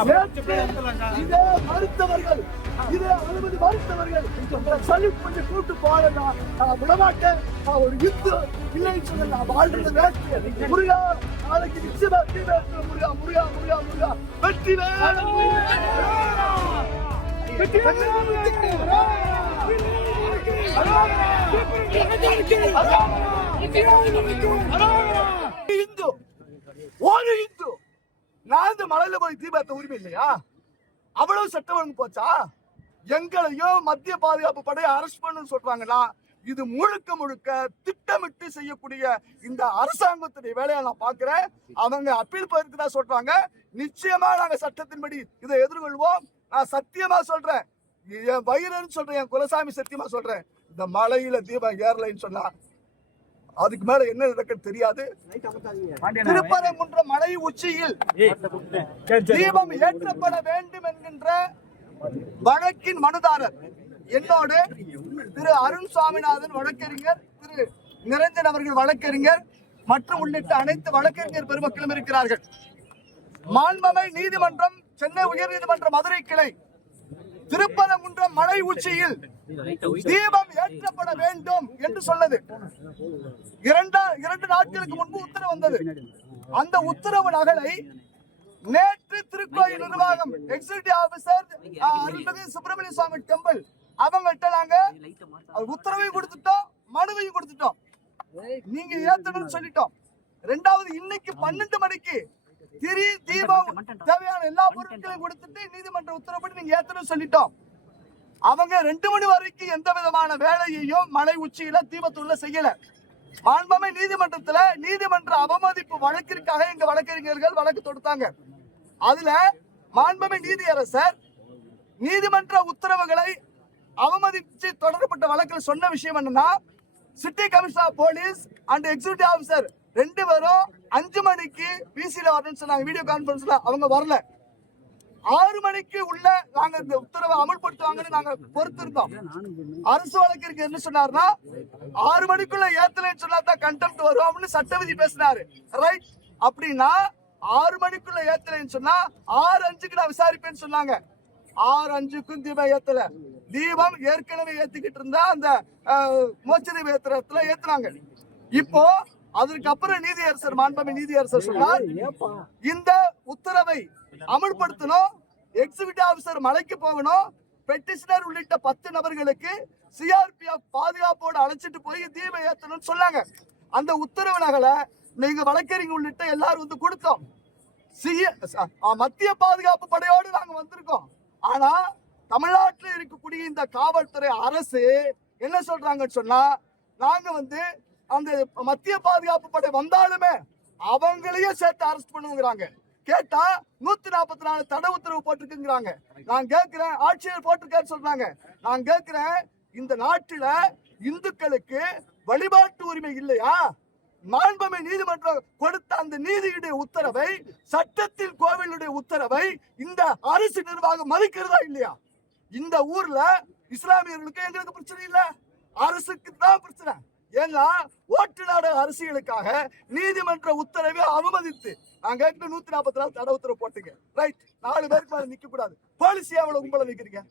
இதே மறுத்தவர்கள் இதே அனுமதி மறுத்தவர்கள் சொல்லி கொஞ்சம் கூட்டு போறேன்னா நான் விடமாட்டேன் நான் ஒரு இந்து இல்லைன்னு சொல்ல நான் வாழ்றது வேட்கை முருகா நாளைக்கு நிச்சயமா வெற்றி வேட்கை முருகா முருகா முருகா முருகா. வெற்றி வேணும் வெற்றி இந்து ஒரு இந்து. நான் இந்த மலையில போய் தீபத்தை உரிமை இல்லையா? அவ்வளவு சட்டம் ஒழுங்கு போச்சா? எங்களையும் மத்திய பாதுகாப்பு படையை அரெஸ்ட் பண்ணுன்னு சொல்றாங்கன்னா இது முழுக்க முழுக்க திட்டமிட்டு செய்யக்கூடிய இந்த அரசாங்கத்துடைய வேலையை நான் பாக்குறேன் அவங்க அப்பீல் போயிருக்கு தான் சொல்றாங்க. நிச்சயமா நாங்க சட்டத்தின்படி இதை எதிர்கொள்வோம். நான் சத்தியமா சொல்றேன். என் வயிறுன்னு சொல்றேன் என் குலசாமி சத்தியமா சொல்றேன். இந்த மலையில தீபம் ஏறலைன்னு சொன்னா அதுக்கு மேல என்ன நடக்குன்னு தெரியாது. திருப்பரங்குன்ற மலை உச்சியில் தீபம் ஏற்றப்பட வேண்டும் என்கின்ற வழக்கின் மனுதாரர் என்னோடு திரு அருண் சுவாமிநாதன் வழக்கறிஞர் திரு நிரஞ்சன் அவர்கள் வழக்கறிஞர் மற்றும் உள்ளிட்ட அனைத்து வழக்கறிஞர் பெருமக்களும் இருக்கிறார்கள். மாண்பமை நீதிமன்றம் சென்னை உயர்நீதிமன்ற மதுரை கிளை திருப்பரங்குன்றம் மலை உச்சியில் தீபம் ஏற்றப்பட வேண்டும் என்று சொன்னது. இரண்டா இரண்டு நாட்களுக்கு முன்பு உத்தரவு வந்தது. அந்த உத்தரவு நகலை நேற்று திருக்கோயில் நிர்வாகம் எக்ஸிகூட்டிவ் ஆபிசர் அருள்மிகு சுப்பிரமணிய சுவாமி டெம்பிள் அவங்கள்ட்ட நாங்க உத்தரவையும் கொடுத்துட்டோம் மனுவையும் கொடுத்துட்டோம். நீங்க ஏத்தணும்னு சொல்லிட்டோம். ரெண்டாவது இன்னைக்கு பன்னெண்டு மணிக்கு திரி தீபம் தேவை எல்லா பொருட்களையும் கொடுத்துட்டு நீதிமன்ற உத்தரவுப்படி நீங்க ஏத்தணும் சொல்லிட்டோம். அவங்க ரெண்டு மணி வரைக்கும் எந்த விதமான வேலையையும் மலை உச்சியில தீபத்துள்ள செய்யல. மாண்பமை நீதிமன்றத்துல நீதிமன்ற அவமதிப்பு வழக்கிற்காக எங்க வழக்கறிஞர்கள் வழக்கு தொடுத்தாங்க. அதுல மாண்பமை நீதியரசர் நீதிமன்ற உத்தரவுகளை அவமதிச்சு தொடரப்பட்ட வழக்கில் சொன்ன விஷயம் என்னன்னா city commissioner police and executive officer ரெண்டு பேரும் அஞ்சு மணிக்கு பிசில வரணும்னு சொன்னாங்க. வீடியோ கான்பரன்ஸ்ல அவங்க வரல. ஆறு மணிக்கு உள்ள நாங்க இந்த உத்தரவை அமல்படுத்துவாங்கன்னு நாங்க பொறுத்திருந்தோம். அரசு வழக்கிற்கு என்ன சொன்னார்னா ஆறு மணிக்குள்ள ஏத்தலைன்னு சொன்னா தான் கண்டெம்ட் வரும் அப்படின்னு சட்டவிதி பேசினாரு. ரைட் அப்படின்னா ஆறு மணிக்குள்ள ஏத்தலைன்னு சொன்னா ஆறு அஞ்சுக்கு நான் விசாரிப்பேன்னு சொன்னாங்க. ஆறு அஞ்சுக்கும் தீபம் ஏத்தல. தீபம் ஏற்கனவே ஏத்திக்கிட்டு இருந்தா அந்த அஹ், மோட்ச தீபம் ஏத்துற இடத்துல ஏத்துனாங்க. இப்போ அதற்கு அப்புறம் நீதியரசர் மாண்பமை நீதியரசர் சொன்னார் இந்த உத்தரவை அமல்படுத்தணும் எக்ஸிகியூட்டிவ் ஆஃபீஸர் மலைக்கு போகணும். பெட்டிஷனர் உள்ளிட்ட பத்து நபர்களுக்கு சிஆர்பிஎஃப் பாதுகாப்போடு அழைச்சிட்டு போய் தீபம் ஏற்றணும்னு சொன்னாங்க. அந்த உத்தரவு நகலை நீங்க வழக்கறிஞர் உள்ளிட்ட எல்லாரும் வந்து கொடுத்தோம். ஆ, மத்திய பாதுகாப்பு படையோடு நாங்க வந்திருக்கோம். ஆனா தமிழ்நாட்டில் இருக்கக்கூடிய இந்த காவல்துறை அரசு என்ன சொல்றாங்கன்னு சொன்னா நாங்க வந்து அந்த மத்திய பாதுகாப்பு படை வந்தாலுமே அவங்களையே சேர்த்து அரெஸ்ட் பண்ணுங்கிறாங்க. கேட்டா நூத்தி நாற்பத்தி நாலு தடை உத்தரவு போட்டிருக்குங்கிறாங்க. நான் கேட்கிறேன் ஆட்சியர் போட்டிருக்கேன்னு சொல்றாங்க. நான் கேட்கிறேன் இந்த நாட்டில இந்துக்களுக்கு வழிபாட்டு உரிமை இல்லையா? மாண்பமை நீதிமன்றம் கொடுத்த அந்த நீதியுடைய உத்தரவை சட்டத்தில் கோவிலுடைய உத்தரவை இந்த அரசு நிர்வாகம் மதிக்கிறதா இல்லையா? இந்த ஊர்ல இஸ்லாமியர்களுக்கு எங்களுக்கு பிரச்சனை இல்ல. அரசுக்கு தான் பிரச்சனை. ஏன்னா ஓட்டு நாடு அரசியலுக்காக நீதிமன்ற உத்தரவை அவமதித்து நான் கேட்டு நூத்தி நாற்பத்தி நாலு தடை உத்தரவு போட்டுங்க. ரைட் நாலு பேருக்கு மேல நிக்க கூடாது போலீஸ் எவ்வளவு கும்பல நிக்கிறீங்க?